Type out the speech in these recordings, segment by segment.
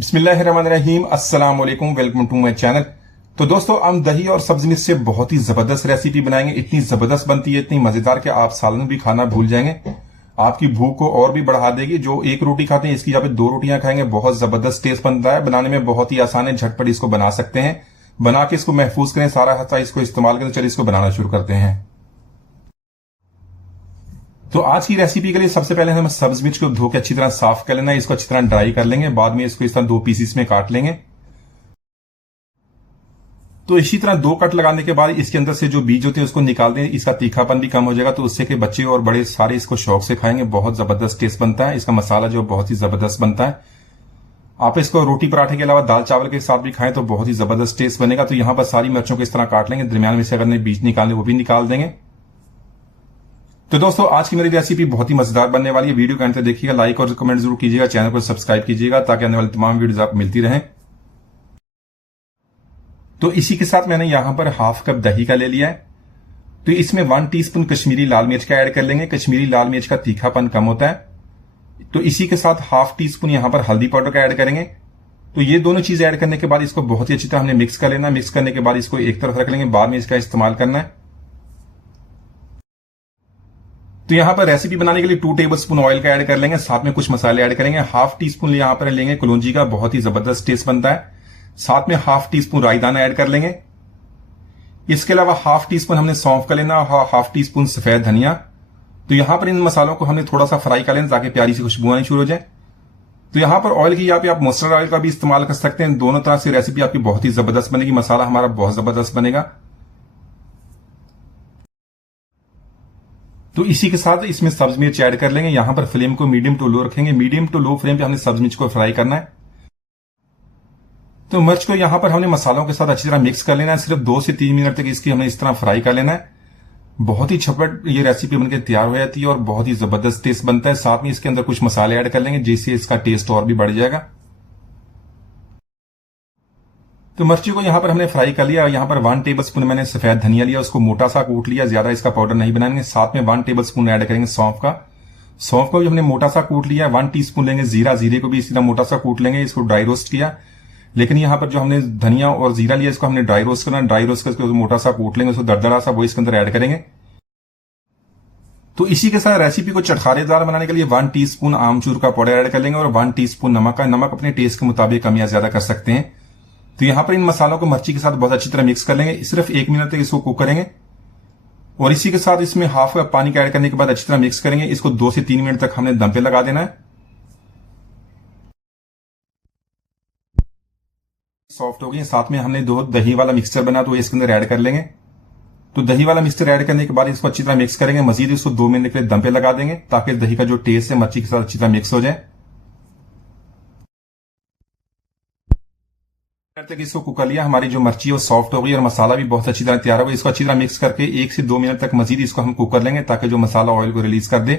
बिस्मिल्लाहिर्रहमानिर्रहीम, अस्सलाम वालेकुम, वेलकम टू माय चैनल। तो दोस्तों, हम दही और सब्जी मिर्च से बहुत ही जबरदस्त रेसिपी बनाएंगे। इतनी जबरदस्त बनती है, इतनी मजेदार कि आप सालन भी खाना भूल जाएंगे। आपकी भूख को और भी बढ़ा देगी। जो एक रोटी खाते हैं, इसकी जगह पे 2 रोटियां खाएंगे। बहुत जबरदस्त टेस्ट बनता है। बनाने में बहुत ही आसान है, झटपट इसको बना सकते हैं। बना के इसको महफूज करें, सारा हफ्ता इसको इस्तेमाल करें। चलिए इसको बनाना शुरू करते हैं। तो आज की रेसिपी के लिए सबसे पहले हमें सब्ज मिर्च को धो के अच्छी तरह साफ कर लेना है। इसको अच्छी तरह ड्राई कर लेंगे। बाद में इसको इस तरह 2 पीसीस में काट लेंगे। तो इसी तरह 2 कट लगाने के बाद इसके अंदर से जो बीज होते हैं उसको निकाल दें। इसका तीखापन भी कम हो जाएगा, तो उससे कि बच्चे और बड़े सारे इसको शौक से खाएंगे। बहुत जबरदस्त टेस्ट बनता है। इसका मसाला जो बहुत ही जबरदस्त बनता है। आप इसको रोटी पराठे के अलावा दाल चावल के साथ भी खाएं तो बहुत ही जबरदस्त टेस्ट बनेगा। तो यहां पर सारी मिर्चों को इस तरह काट लेंगे। दरमियान में से अगर बीज निकालने वो भी निकाल देंगे। तो दोस्तों, आज की मेरी रेसिपी बहुत ही मजेदार बनने वाली है। वीडियो को अंत तक देखिएगा, लाइक और कमेंट जरूर कीजिएगा, चैनल को सब्सक्राइब कीजिएगा ताकि आने वाली तमाम वीडियोस आपको मिलती रहें। तो इसी के साथ मैंने यहां पर हाफ कप दही का ले लिया है। तो इसमें 1 टीस्पून कश्मीरी लाल मिर्च का ऐड कर लेंगे। कश्मीरी लाल मिर्च का तीखापन कम होता है। तो इसी के साथ हाफ टीस्पून यहां पर हल्दी पाउडर का ऐड करेंगे। तो ये दोनों चीज ऐड करने के बाद इसको बहुत ही अच्छी तरह हमने मिक्स कर लेना। मिक्स करने के बाद इसको एक तरफ रख लेंगे, बाद में इसका इस्तेमाल करना है। तो यहां पर रेसिपी बनाने के लिए 2 टेबलस्पून ऑयल का ऐड कर लेंगे। साथ में कुछ मसाले ऐड करेंगे। हाफ टीस्पून यहां पर लेंगे कलौंजी का, बहुत ही जबरदस्त टेस्ट बनता है। साथ में हाफ टीस्पून राई दाना ऐड कर लेंगे। इसके अलावा हाफ टीस्पून हमने सौंफ का लेना, हाफ टीस्पून सफेद धनिया। तो यहां पर इन मसालों को हमने थोड़ा सा फ्राई कर लेना ताकि प्यारी सी खुशबू आनी शुरू हो जाए। तो यहां पर ऑयल की यहाँ पे आप मस्टर्ड ऑयल का भी इस्तेमाल कर सकते हैं। दोनों तरह से रेसिपी आपकी बहुत ही जबरदस्त बनेगी। मसाला हमारा बहुत जबरदस्त बनेगा। तो इसी के साथ इसमें सब्ज मिर्च ऐड कर लेंगे। यहां पर फ्लेम को मीडियम टू लो रखेंगे। मीडियम टू लो फ्लेम पे हमने सब्ज मिर्च को फ्राई करना है। तो मिर्च को यहां पर हमने मसालों के साथ अच्छी तरह मिक्स कर लेना है। सिर्फ 2 से 3 मिनट तक इसकी हमने इस तरह फ्राई कर लेना है। बहुत ही झटपट ये रेसिपी बनकर तैयार हो जाती है और बहुत ही जबरदस्त टेस्ट बनता है। साथ में इसके अंदर कुछ मसाले ऐड कर लेंगे जिससे इसका टेस्ट और भी बढ़ जाएगा। तो मिर्ची को यहां पर हमने फ्राई कर लिया। यहां पर 1 टेबलस्पून मैंने सफेद धनिया लिया, उसको मोटा सा कूट लिया। ज्यादा इसका पाउडर नहीं बनाएंगे। साथ में 1 टेबलस्पून ऐड करेंगे सौंफ का। सौंफ को भी हमने मोटा सा कूट लिया। 1 टीस्पून लेंगे जीरा, जीरे को भी इसी तरह मोटा सा कूट लेंगे। इसको ड्राई रोस्ट किया। लेकिन यहां पर जो हमने धनिया और जीरा लिया इसको हमने ड्राई रोस्ट करना। ड्राई रोस्ट करके मोटा सा कूट लेंगे, उसको दरदरा सा वो इसके अंदर ऐड करेंगे। तो इसी के साथ रेसिपी को चटखारेदार बनाने के लिए 1 टीस्पून आमचूर का पाउडर ऐड कर लेंगे और 1 टीस्पून नमक का। नमक अपने टेस्ट के मुताबिक कम या ज्यादा कर सकते हैं। तो यहां पर इन मसालों को मिर्ची के साथ बहुत अच्छी तरह मिक्स कर लेंगे। सिर्फ 1 मिनट तक इसको कुक करेंगे और इसी के साथ इसमें हाफ कप पानी का ऐड करने के बाद अच्छी तरह मिक्स करेंगे। इसको 2 से 3 मिनट तक हमने दम पे लगा देना है। सॉफ्ट हो गई। साथ में हमने 2 दही वाला मिक्सचर बना तो इसके अंदर ऐड कर लेंगे। तो दही वाला मिक्सचर ऐड करने के बाद इसको अच्छी तरह मिक्स करेंगे। मजीद इसको 2 मिनट के लिए दम पे लगा देंगे ताकि दही का जो टेस्ट है मिर्ची के साथ अच्छी तरह मिक्स हो जाए। तक इसको कुक कर लिया। हमारी जो मिर्ची है वो सॉफ्ट हो गई और मसाला भी बहुत अच्छी तरह तैयार हो गया। इसको अच्छी तरह मिक्स करके 1 से 2 मिनट तक मजीद इसको हम कुक कर लेंगे ताकि जो मसाला ऑयल को रिलीज कर दे।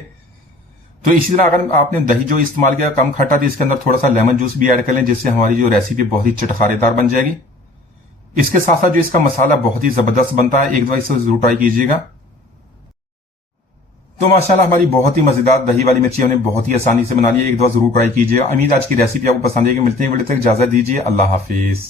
तो इसी तरह अगर आपने दही जो इस्तेमाल किया कम खट्टा तो इसके अंदर थोड़ा सा लेमन जूस भी ऐड कर लें जिससे हमारी जो रेसिपी बहुत ही चटखारेदार बन जाएगी। इसके साथ साथ जो इसका मसाला बहुत ही जबरदस्त बनता है, एक दफा इसे जरूर ट्राई कीजिएगा। तो माशाल्लाह हमारी बहुत ही मजेदार दही वाली मिर्ची हमने बहुत ही आसानी से बना ली है। एक दफा जरूर ट्राई कीजिएगा। उम्मीद आज की रेसिपी आपको पसंद आएगी। मिलते हैं वीडियो तक, इजाजत दीजिए। अल्लाह हाफिज।